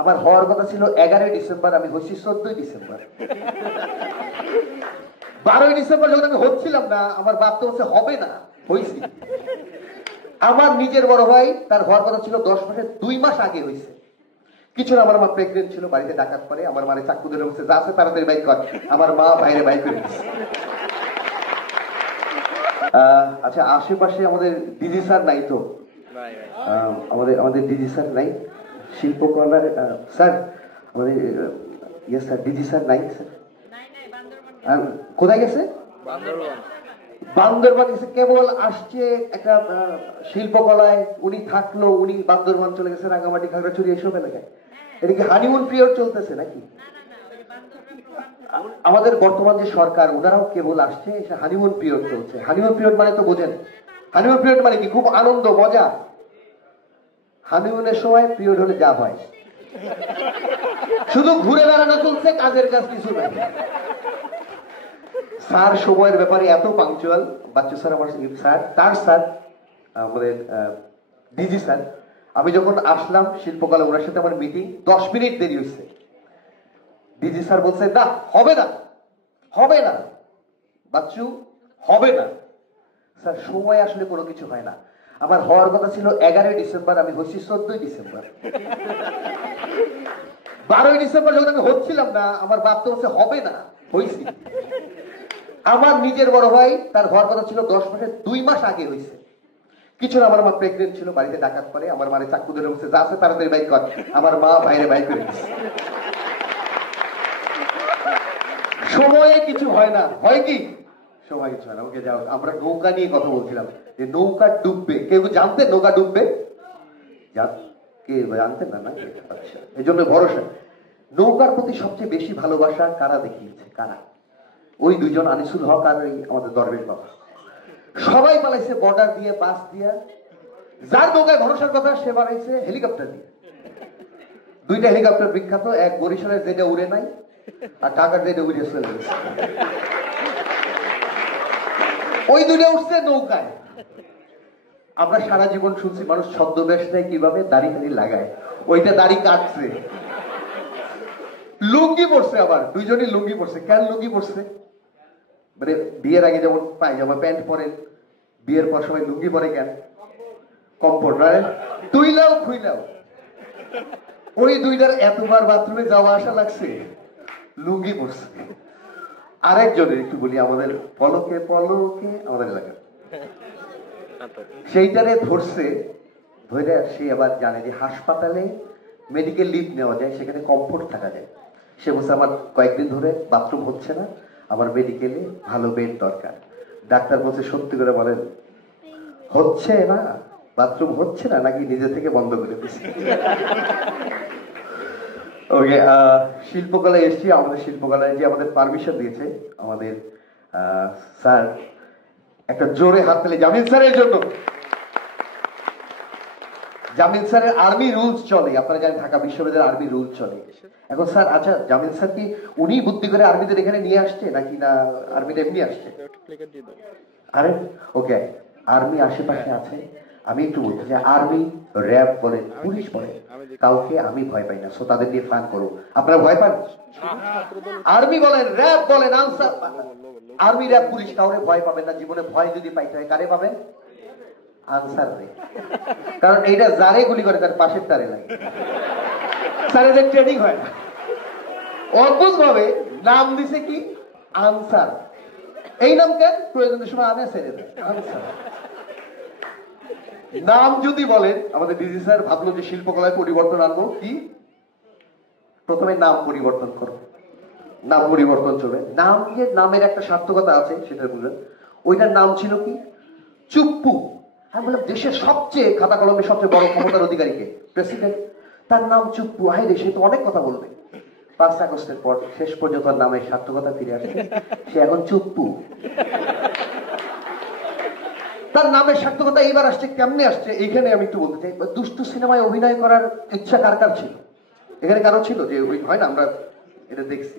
আমার হওয়ার কথা ছিল 11ই ডিসেম্বর, আমি হচ্ছি 14ই ডিসেম্বর। 12ই ডিসেম্বর যখন আমি হচ্ছিলাম না, আমার বাপ তো হচ্ছে হবে না, হয়েছি। আমার নিজের বড় ভাই, তার হওয়ার কথা ছিল 10 মাসের 2 মাস আগে হয়েছে। কিছু না, আমার মা প্রেগনেন্ট ছিল, বাড়িতে ডাকাত পরে আমার মারে চাকু ধরে বসে, যা আছে তাড়াতাড়ি বাইক কর। আমার মা বাইরে বাইক করে দিচ্ছে। আচ্ছা, আশেপাশে আমাদের ডিজি স্যার নাই তো? আমাদের ডিজি স্যার নাই, শিল্পকলার স্যার আমাদের ইয়ে স্যার, ডিজি স্যার নাই স্যার। কোথায় গেছে? বান্দরবান গেছে। কেবল আসছে একটা শিল্পকলায়, উনি থাকলো, উনি বান্দরবান চলে গেছে, রাঙামাটি, খাগড়াছড়ি এসব এলাকায়। এটা কি হানিমুন পিরিয়ড চলতেছে নাকি? আমাদের বর্তমান যে সরকার, ওনারাও কেবল আসছে, হানিমুন পিরিয়ড চলছে। হানিমুন পিরিয়ড মানে তো বোঝেন, হানিমুন পিরিয়ড মানে কি? খুব আনন্দ মজা। হানিমুনের সময় পিরিয়ড হলে যা হয়, শুধু ঘুরে বেড়ানো চলছে, কাজের কাজ কিছু নাই। স্যার সময়ের ব্যাপারে এত পাংচুয়াল। বাচ্চু স্যার আমার স্যার, তার স্যার আমাদের ডিজি স্যার। আমি যখন আসলাম শিল্পকলা, ওনার সাথে আমার মিটিং 10 মিনিট দেরি হয়েছে। ডিজি স্যার বলছে, না হবে না, হবে না বাচ্চু, হবে না। স্যার সময় আসলে কোনো কিছু হয় না। আমার হওয়ার কথা ছিল 11ই ডিসেম্বর, আমি হচ্ছি 14ই ডিসেম্বর। 12ই ডিসেম্বর যখন আমি হচ্ছিলাম না, আমার বাপ তো হচ্ছে হবে না, হয়েছি। আমার নিজের বড় ভাই, তার হওয়ার কথা ছিল 10 মাসের 2 মাস আগে হয়েছে। কিছু না, আমার মা প্রেগনেন্ট ছিল, বাড়িতে ডাকাত পরে আমার মারে চাকু ধরে বসে, যা আছে তাড়াতাড়ি বাইক কর। আমার মা বাইরে বাইক করে দিচ্ছে। সময়ে কিছু হয় না, হয় কি? সময় কিছু হয় না। ওকে যাও, আমরা নৌকা নিয়ে কথা বলছিলাম যে নৌকা ডুববে। কেউ জানতেন নৌকা ডুববে? কে জানতেন না? নাকি? আচ্ছা, এই জন্য ভরসা। নৌকার প্রতি সবচেয়ে বেশি ভালোবাসা কারা দেখিয়েছে? কারা? ওই দুইজন, আনিসুল হক আর আমাদের দরবেশ বাবা। সবাই পালাইছে বর্ডার দিয়ে, বাস দিয়ে। যার নৌকায় ভরসার কথা, সে বাড়াইছে হেলিকপ্টার দিয়ে। 2টা হেলিকপ্টার বিখ্যাত, এক বরিশালের, যেটা উড়ে নাই, আর ঢাকার যেটা উড়ে চলে গেছে। ওই 2টা উঠছে নৌকায়। আমরা সারা জীবন শুনছি মানুষ ছদ্মবেশ নেয় কিভাবে, দাড়ি ফাড়ি লাগায়। ওইটা দাড়ি কাটছে, লুঙ্গি পরছে। আবার 2জনই লুঙ্গি পরছে। কেন লুঙ্গি পরছে? মানে বিয়ের আগে যেমন পায়জামা প্যান্ট পরেন, বিয়ের পর সবাই লুঙ্গি পরে কেন? কমফোর্ট, তুইলাও খুইলাও। ওই 2টার এতবার বাথরুমে যাওয়া আসা লাগছে, লুঙ্গি পরছে। আরেকজনের একটু বলি, আমাদের পলকে পলকে, আমাদের এলাকার, সেইটারে ধরছে, ধরে সে আবার জানে যে হাসপাতালে মেডিকেল লিভ নেওয়া যায়, সেখানে কমফোর্ট থাকা যায়। সে বলছে, আমার কয়েকদিন ধরে বাথরুম হচ্ছে না, আমার মেডিকেলে ভালো বেড দরকার। ডাক্তার বলছে, সত্যি করে বলেন, হচ্ছে না? বাথরুম হচ্ছে না নাকি নিজে থেকে বন্ধ করে দিচ্ছে? ওকে, শিল্পকলায় এসছি। আমাদের শিল্পকলায় যে আমাদের পারমিশন দিয়েছে আমাদের স্যার, একটা জোরে হাত পেলে জামিল স্যারের জন্য। জামিল স্যারের আর্মি রুলস চলে, আপনারা জানেন ঢাকা বিশ্ববিদ্যালয়ের আর্মি রুলস চলে। এখন স্যার, আচ্ছা জামিল স্যার কি উনি বুদ্ধি করে আর্মিদের এখানে নিয়ে আসছে নাকি না আর্মিটা এমনি আসছে? আরে ওকে, আর্মি আশেপাশে আছে। আমি একটু বলতে চাই, আর্মি, র্যাব বলে, পুলিশ বলে, কাউকে আমি ভয় পাই না। সো তাদের দিয়ে ফান করো। আপনারা ভয় পান? আর্মি বলেন, র্যাব বলেন, আনসার, আর্মি, র্যাব, পুলিশ, কাউরে ভয় পাবেন না। জীবনে ভয় যদি পাইতে হয়, কারে পাবেন? আনসার রে। কারণ এইটা যারে গুলি করে তার পাশের তারে লাগে। স্যারেদের ট্রেনিং হয় না। অদ্ভুত ভাবে নাম দিছে কি? আনসার। এই নাম কেন? প্রয়োজনের সময় আনে ছেড়ে দেয়, আনসার। নাম যদি বলেন, আমাদের ডিজি স্যার ভাবলো যে শিল্পকলায় পরিবর্তন আনবো, কি প্রথমে নাম পরিবর্তন করো। নাম পরিবর্তন চলবে। নাম, যে নামের একটা সার্থকতা আছে সেটা বুঝলেন। ওইটার নাম ছিল কি? চুপ্পু। আমি বললাম, দেশের সবচেয়ে খাতা কলমের সবচেয়ে বড় ক্ষমতার অধিকারীকে, প্রেসিডেন্ট, তার নাম চুপ্পু। হাই রে, সে তো অনেক কথা বলবে। 5 আগস্টের পর শেষ পর্যন্ত নামের সার্থকতা ফিরে আসছে। সে এখন চুপ্পু। তার নামের সার্থকতা এইবার আসছে, কেমনে আসছে? এইখানে আমি একটু বলতে চাই, দুষ্টু সিনেমায় অভিনয় করার ইচ্ছা কার কার ছিল? এখানে কারো ছিল? যে ওই হয় না, আমরা এটা দেখছি।